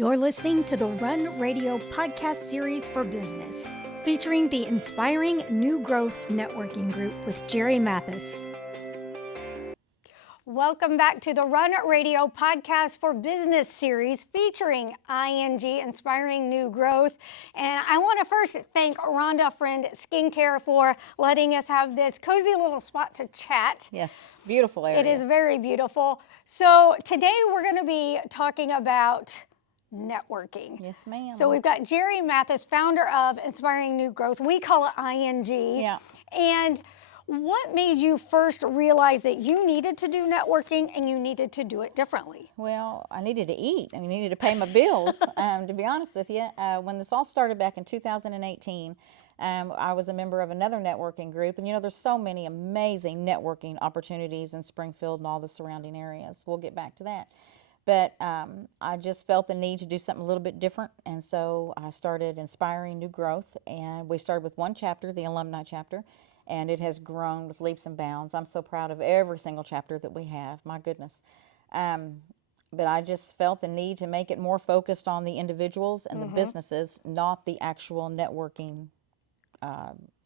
You're listening to the Run Radio podcast series for business, featuring the Inspiring New Growth Networking Group with Gerry Mathis. Welcome back to the Run Radio podcast for business series featuring ING, Inspiring New Growth. And I want to first thank Rhonda Friend Skincare for letting us have this cozy little spot to chat. Yes, it's a beautiful area. It is very beautiful. So today we're going to be talking about networking. Yes, ma'am. So we've got Gerry Mathis, founder of Inspiring New Growth. We call it ING. Yeah. And what made you first realize that you needed to do networking and you needed to do it differently? Well, I needed to eat. I needed to pay my bills, to be honest with you. When this all started back in 2018, I was a member of another networking group. And, there's so many amazing networking opportunities in Springfield and all the surrounding areas. We'll get back to that. But I just felt the need to do something a little bit different. And so I started Inspiring New Growth. And we started with one chapter, the alumni chapter. And it has grown with leaps and bounds. I'm so proud of every single chapter that we have. My goodness. But I just felt the need to make it more focused on the individuals and the businesses, not the actual networking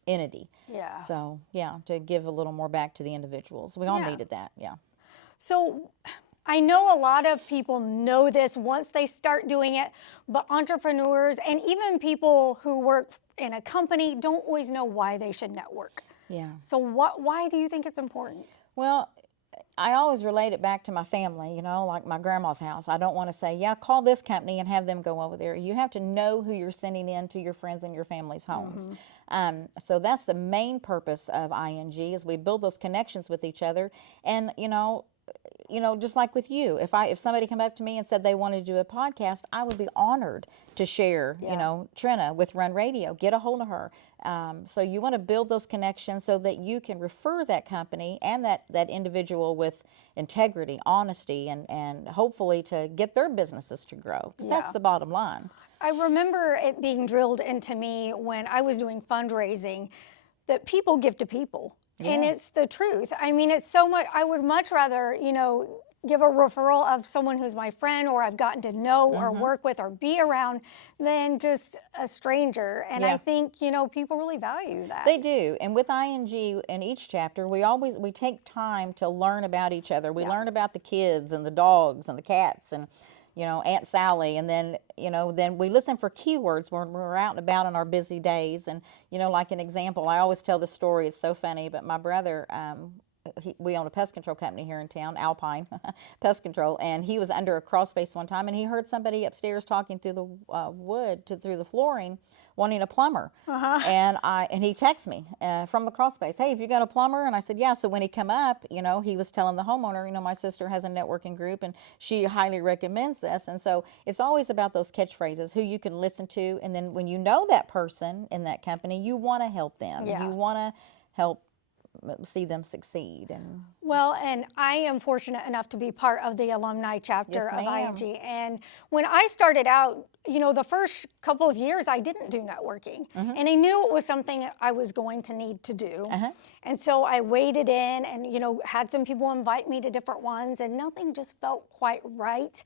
entity. Yeah. So, to give a little more back to the individuals. We all needed that, So I know a lot of people know this once they start doing it, but entrepreneurs and even people who work in a company don't always know why they should network. Yeah. So why do you think it's important? Well, I always relate it back to my family, like my grandma's house. I don't want to say, call this company and have them go over there. You have to know who you're sending in to your friends and your family's homes. So that's the main purpose of ING, is we build those connections with each other. And, just like with you, if somebody come up to me and said they wanted to do a podcast, I would be honored to share, Trina with Run Radio, get a hold of her. So you want to build those connections so that you can refer that company and that individual with integrity, honesty, and hopefully to get their businesses to grow. Because that's the bottom line. I remember it being drilled into me when I was doing fundraising that people give to people. Yeah. And it's the truth. I mean, it's so much. I would much rather, give a referral of someone who's my friend or I've gotten to know or work with or be around than just a stranger. And I think, people really value that. They do. And with ING in each chapter, we take time to learn about each other. We learn about the kids and the dogs and the cats and Aunt Sally, and then, then we listen for keywords when we're out and about on our busy days. And, like an example, I always tell this story, it's so funny, but my brother, we own a pest control company here in town, Alpine Pest Control, and he was under a crawl space one time, and he heard somebody upstairs talking through the through the flooring, wanting a plumber. And he texted me from the crawl space, hey, have you got a plumber? And I said, yeah. So when he come up, he was telling the homeowner, my sister has a networking group and she highly recommends this. And so it's always about those catchphrases, who you can listen to. And then when you know that person in that company, you want to help them. You want to help see them succeed. And I am fortunate enough to be part of the alumni chapter of ING. And when I started out, the first couple of years I didn't do networking, and I knew it was something that I was going to need to do. And so I waded in and had some people invite me to different ones, and nothing just felt quite right.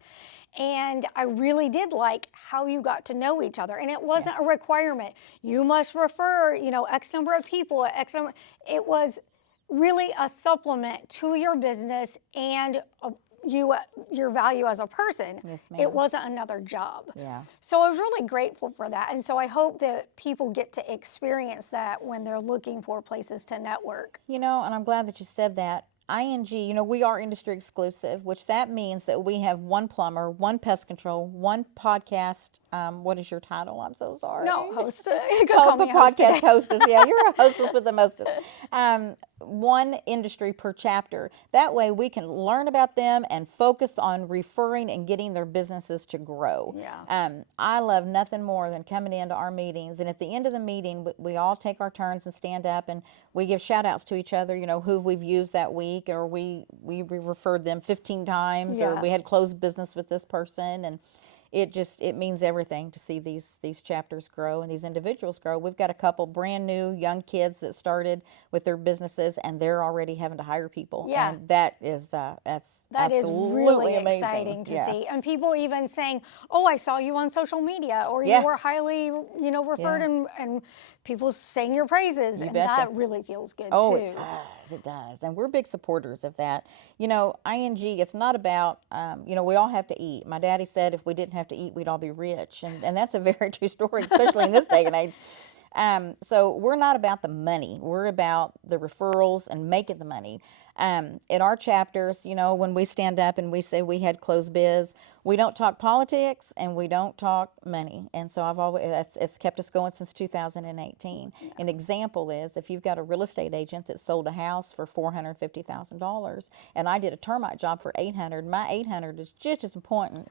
And I really did like how you got to know each other. And it wasn't a requirement. You must refer, X number of people, X number. It was really a supplement to your business and your value as a person. Yes, ma'am. It wasn't another job. Yeah. So I was really grateful for that. And so I hope that people get to experience that when they're looking for places to network. And I'm glad that you said that. ING, we are industry exclusive, which that means that we have one plumber, one pest control, one podcast. What is your title? I'm so sorry. No, host. You can call me podcast hostess. Yeah, you're a hostess with the mostest. One industry per chapter. That way we can learn about them and focus on referring and getting their businesses to grow. Yeah. I love nothing more than coming into our meetings, and at the end of the meeting, we all take our turns and stand up, and we give shout outs to each other, who we've used that week, or we referred them 15 times, or we had closed business with this person. And it means everything to see these chapters grow and these individuals grow. We've got a couple brand new young kids that started with their businesses, and they're already having to hire people. Yeah. And that is That is absolutely really amazing. exciting to Yeah. see. And people even saying, oh, I saw you on social media, or Yeah. you were highly, referred, and people saying your praises. And betcha. that really feels good Oh, too. it does. And we're big supporters of that. ING, it's not about, we all have to eat. My daddy said if we didn't have to eat, we'd all be rich. And that's a very true story, especially in this day and age. So we're not about the money. We're about the referrals and making the money. In our chapters, when we stand up and we say we had closed biz, we don't talk politics and we don't talk money. And so it's kept us going since 2018. An example is if you've got a real estate agent that sold a house for $450,000 and I did a termite job for $800, my $800 is just as important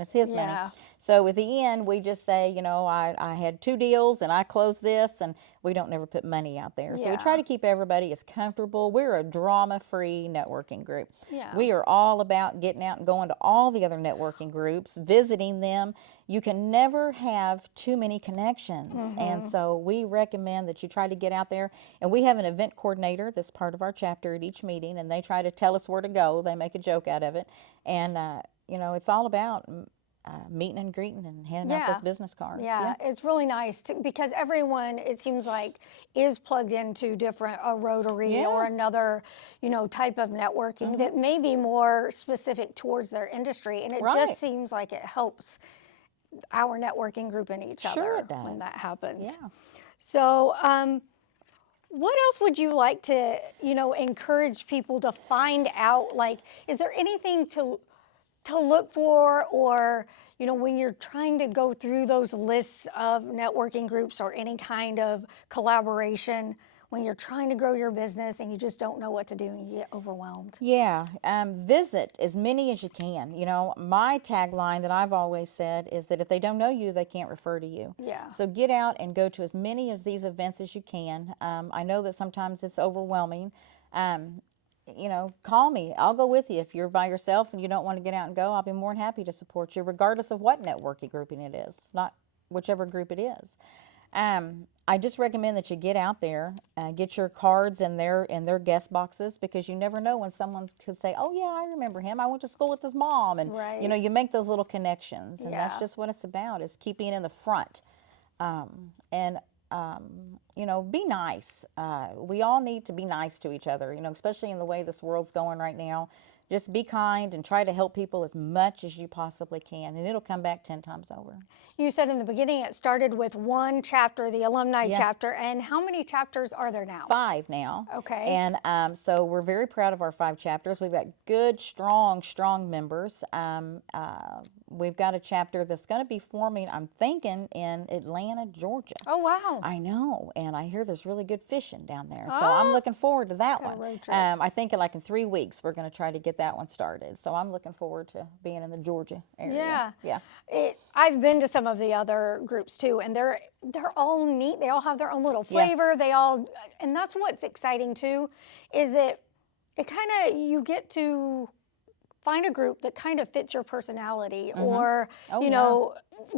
as his money. So at the end, we just say, I had 2 deals and I closed this, and we don't never put money out there. So we try to keep everybody as comfortable. We're a drama-free networking group. We are all about getting out and going to all the other networking groups, visiting them. You can never have too many connections. And so we recommend that you try to get out there. And we have an event coordinator that's part of our chapter at each meeting, and they try to tell us where to go. They make a joke out of it. And, it's all about meeting and greeting and handing out those business cards. It's really nice because everyone, it seems like, is plugged into a Rotary or another, type of networking that may be more specific towards their industry. And it just seems like it helps our networking group and each other when that happens. So, what else would you like to, encourage people to find out? Like, is there anything to look for, or when you're trying to go through those lists of networking groups or any kind of collaboration, when you're trying to grow your business and you just don't know what to do and you get overwhelmed? Visit as many as you can. My tagline that I've always said is that if they don't know you, they can't refer to you. So get out and go to as many of these events as you can. I know that sometimes it's overwhelming. Call me. I'll go with you. If you're by yourself and you don't want to get out and go, I'll be more than happy to support you, regardless of what networking grouping it is, not whichever group it is. I just recommend that you get out there, get your cards in their guest boxes, because you never know when someone could say, oh yeah, I remember him. I went to school with his mom. And you make those little connections, and that's just what it's about, is keeping it in the front. Be nice. We all need to be nice to each other, especially in the way this world's going right now. Just be kind and try to help people as much as you possibly can, and it'll come back 10 times over. You said in the beginning it started with one chapter, the alumni chapter, and how many chapters are there now? 5 now. Okay. And so we're very proud of our 5 chapters. We've got good, strong members. We've got a chapter that's going to be forming, I'm thinking, in Atlanta, Georgia. Oh, wow. I know, and I hear there's really good fishing down there. So I'm looking forward to that one. Road trip. I think in 3 weeks we're going to try to get that one started. So I'm looking forward to being in the Georgia area. I've been to some of the other groups too, and they're all neat. They all have their own little flavor. And that's what's exciting too, is that it kind of, you get to find a group that kind of fits your personality or,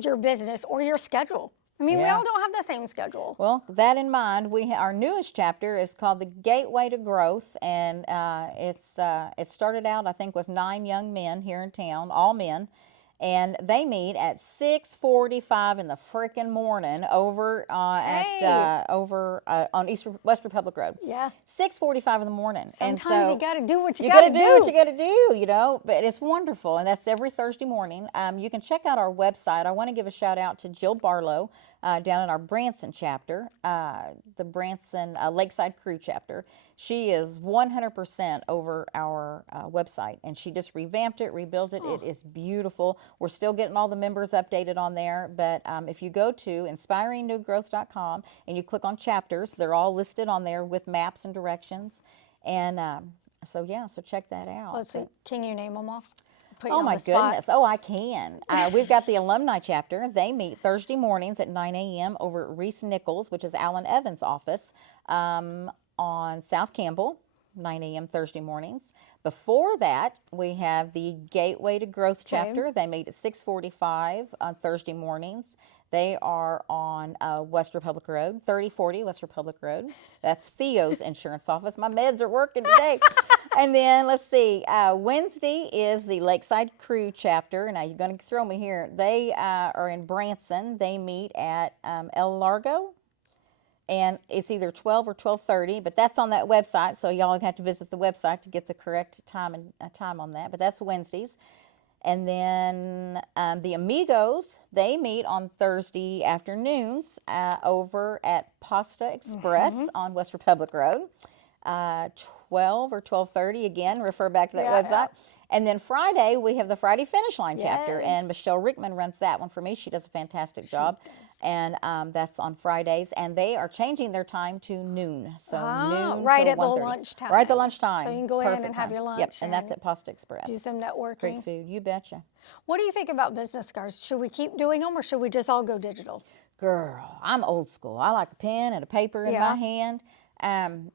your business or your schedule. I mean, we all don't have the same schedule. Well, that in mind, our newest chapter is called the Gateway to Growth, and it started out, I think, with 9 young men here in town, all men. And they meet at 6:45 in the frickin' morning over on West Republic Road. 6:45 in the morning. Sometimes you got to do what you got to do. What you got to do, But it's wonderful, and that's every Thursday morning. You can check out our website. I want to give a shout out to Jill Barlow down in our Branson chapter, the Branson Lakeside Crew chapter. She is 100% over our website, and she just revamped it, rebuilt it. It is beautiful. We're still getting all the members updated on there, but if you go to inspiringnewgrowth.com and you click on chapters, they're all listed on there with maps and directions. And so check that out. Let's see. Can you name them all? Oh my goodness. Oh, I can. We've got the alumni chapter. They meet Thursday mornings at 9 a.m. over at Reese Nichols, which is Alan Evans' office, on South Campbell. 9 a.m. Thursday mornings. Before that, we have the Gateway to Growth chapter. They meet at 6:45 on Thursday mornings. They are on West Republic Road, 3040 West Republic Road. That's Theo's insurance office. My meds are working today. And then let's see, Wednesday is the Lakeside Crew chapter. Now you're going to throw me here. They are in Branson. They meet at El Largo. And it's either 12 or 12:30, but that's on that website, so y'all have to visit the website to get the correct time and time on that. But that's Wednesdays. And then the Amigos, they meet on Thursday afternoons over at Pasta Express on West Republic Road. 12 or 12:30, again, refer back to that website. And then Friday, we have the Friday Finish Line chapter, and Michelle Rickman runs that one for me. She does a fantastic job. And that's on Fridays, and they are changing their time to noon. So noon right till at the 1:30. lunchtime. Right at the lunchtime. So you can go in and have your lunch. Yep, and that's at Pasta Express. Do some networking. Great food, you betcha. What do you think about business cards? Should we keep doing them, or should we just all go digital? Girl, I'm old school. I like a pen and a paper in my hand.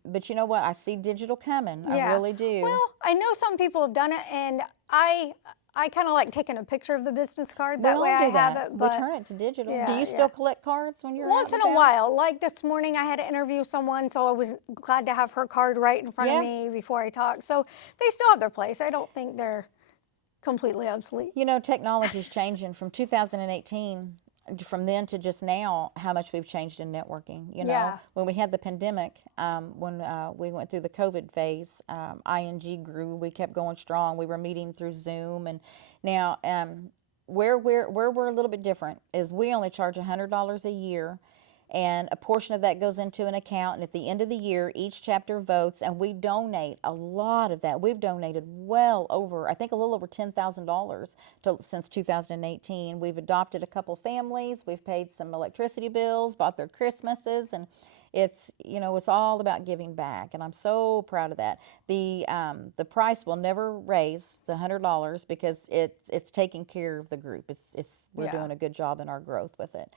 But you know what? I see digital coming. I really do. Well, I know some people have done it, and I kind of like taking a picture of the business card. That way I have it. But return it to digital. Yeah, do you still collect cards when you're once out in a while? Like this morning, I had to interview someone, so I was glad to have her card right in front of me before I talked. So they still have their place. I don't think they're completely obsolete. You know, technology is changing from 2018. From then to just now, how much we've changed in networking. You know, when we had the pandemic, when we went through the COVID phase, ING grew. We kept going strong. We were meeting through Zoom, and now where we're a little bit different is we only charge $100 a year. And a portion of that goes into an account, and at the end of the year, each chapter votes, and we donate a lot of that. We've donated well over, I think a little over $10,000 since 2018. We've adopted a couple families, we've paid some electricity bills, bought their Christmases, and it's, you know, it's all about giving back, and I'm so proud of that. The price will never raise the $100 because it's taking care of the group. We're doing a good job in our growth with it.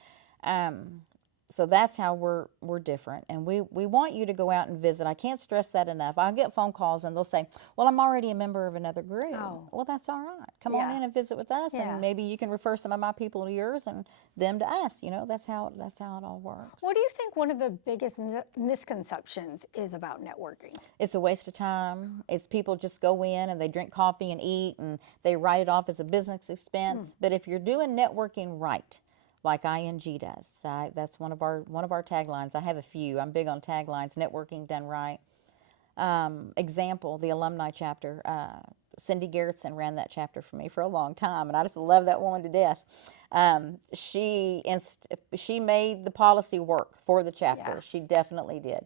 So that's how we're different, and we want you to go out and visit. I can't stress that enough. I'll get phone calls and they'll say, well, I'm already a member of another group. Oh. Well, that's all right. Come on in and visit with us, and maybe you can refer some of my people to yours and them to us. You know, that's how it all works. What do you think one of the biggest misconceptions is about networking? It's a waste of time. It's people just go in and they drink coffee and eat, and they write it off as a business expense. But if you're doing networking right, like ING does. That's one of our taglines. I have a few. I'm big on taglines. Networking done right. Example, the alumni chapter. Cindy Garrettson ran that chapter for me for a long time, and I just love that woman to death. She made the policy work for the chapter. Yeah. She definitely did.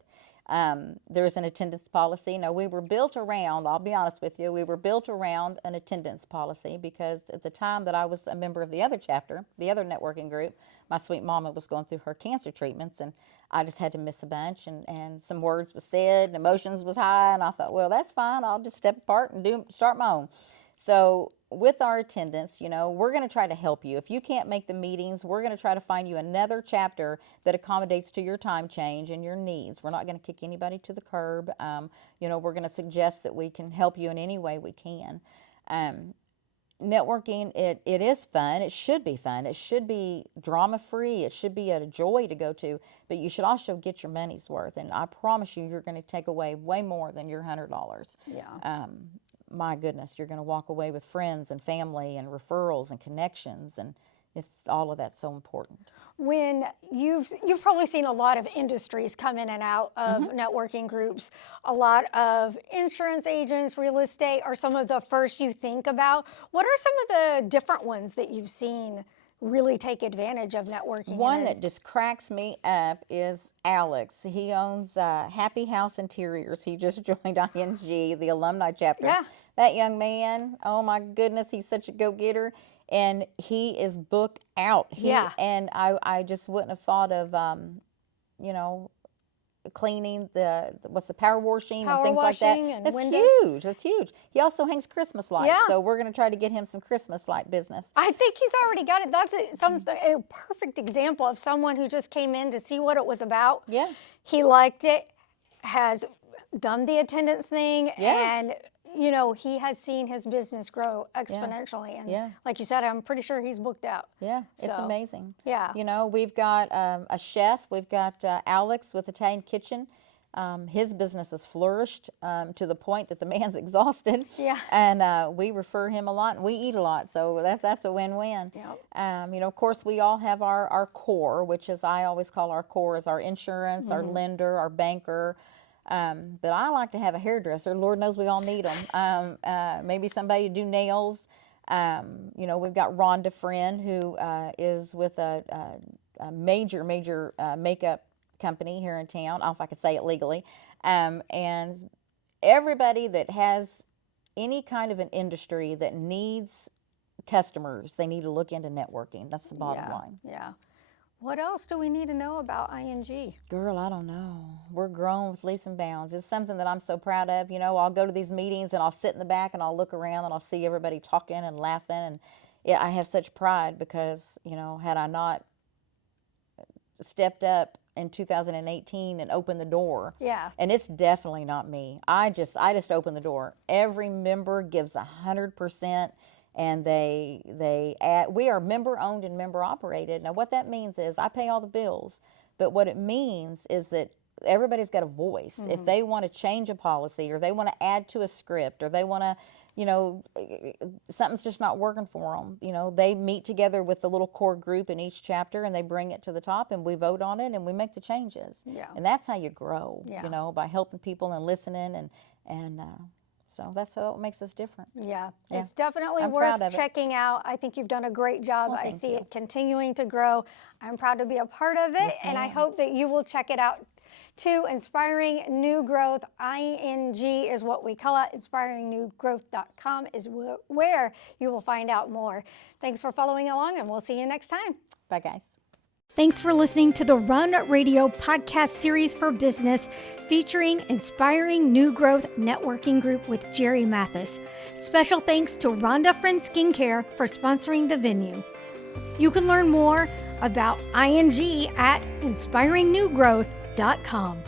There's an attendance policy. Now, we were built around, I'll be honest with you, we were built around an attendance policy because at the time that I was a member of the other chapter, the other networking group, my sweet mama was going through her cancer treatments, and I just had to miss a bunch, and some words was said, and emotions was high, and I thought, well, that's fine. I'll just step apart and start my own. So with our attendance, you know, we're going to try to help you. If you can't make the meetings, we're going to try to find you another chapter that accommodates to your time change and your needs. We're not going to kick anybody to the curb. You know, we're going to suggest that we can help you in any way we can. Networking, it is fun. It should be fun. It should be drama-free. It should be a joy to go to, but you should also get your money's worth. And I promise you're going to take away way more than your $100. Yeah. My goodness, you're going to walk away with friends and family and referrals and connections, and it's all of that's so important. When you've probably seen a lot of industries come in and out of networking groups. A lot of insurance agents, real estate are some of the first you think about. What are some of the different ones that you've seen really take advantage of networking? One that just cracks me up is Alex. He owns Happy House Interiors. He just joined ING, the alumni chapter. Yeah. That young man, oh my goodness, he's such a go-getter. And he is booked out. And I just wouldn't have thought of, you know, cleaning the power washing and things like that. That's huge. That's huge. He also hangs Christmas lights. So we're going to try to get him some Christmas light business. I think he's already got it. That's a perfect example of someone who just came in to see what it was about. Yeah. He liked it, has done the attendance thing, and you know, he has seen his business grow exponentially. And like you said, I'm pretty sure he's booked out. Yeah, it's amazing. Yeah. You know, we've got a chef. We've got Alex with Italian Kitchen. His business has flourished to the point that the man's exhausted. Yeah. And we refer him a lot, and we eat a lot, so that's a win-win. Yep. You know, of course, we all have our core, which is, I always call our core, is our insurance, our lender, our banker. But I like to have a hairdresser. Lord knows we all need them. Maybe somebody to do nails. You know, we've got Rhonda Friend, who is with a major makeup company here in town. I don't know if I could say it legally. And everybody that has any kind of an industry that needs customers, they need to look into networking. That's the bottom line. Yeah. What else do we need to know about ING? Girl, I don't know. We're growing with leaps and bounds. It's something that I'm so proud of. You know, I'll go to these meetings and I'll sit in the back and I'll look around and I'll see everybody talking and laughing. And I have such pride because, you know, had I not stepped up in 2018 and opened the door. Yeah. And it's definitely not me. I just opened the door. Every member gives 100%. And we are member owned and member operated. Now what that means is I pay all the bills, but what it means is that everybody's got a voice. If they want to change a policy, or they want to add to a script, or they want to, you know, something's just not working for them, you know, they meet together with the little core group in each chapter and they bring it to the top and we vote on it and we make the changes. Yeah. And that's how you grow, Yeah. you know, by helping people and listening and so that's what makes us different. Yeah, Yeah. it's definitely I'm worth proud of it. checking out. I think you've done a great job. Well, I thank see you. it continuing to grow. I'm proud to be a part of it, Yes, and I ma'am. hope that you will check it out too. Inspiring New Growth, ING is what we call it. InspiringNewGrowth.com is where you will find out more. Thanks for following along, and we'll see you next time. Bye, guys. Thanks for listening to the Run Radio podcast series for business featuring Inspiring New Growth Networking Group with Gerry Mathis. Special thanks to Rhonda Friend Skincare for sponsoring the venue. You can learn more about ING at inspiringnewgrowth.com.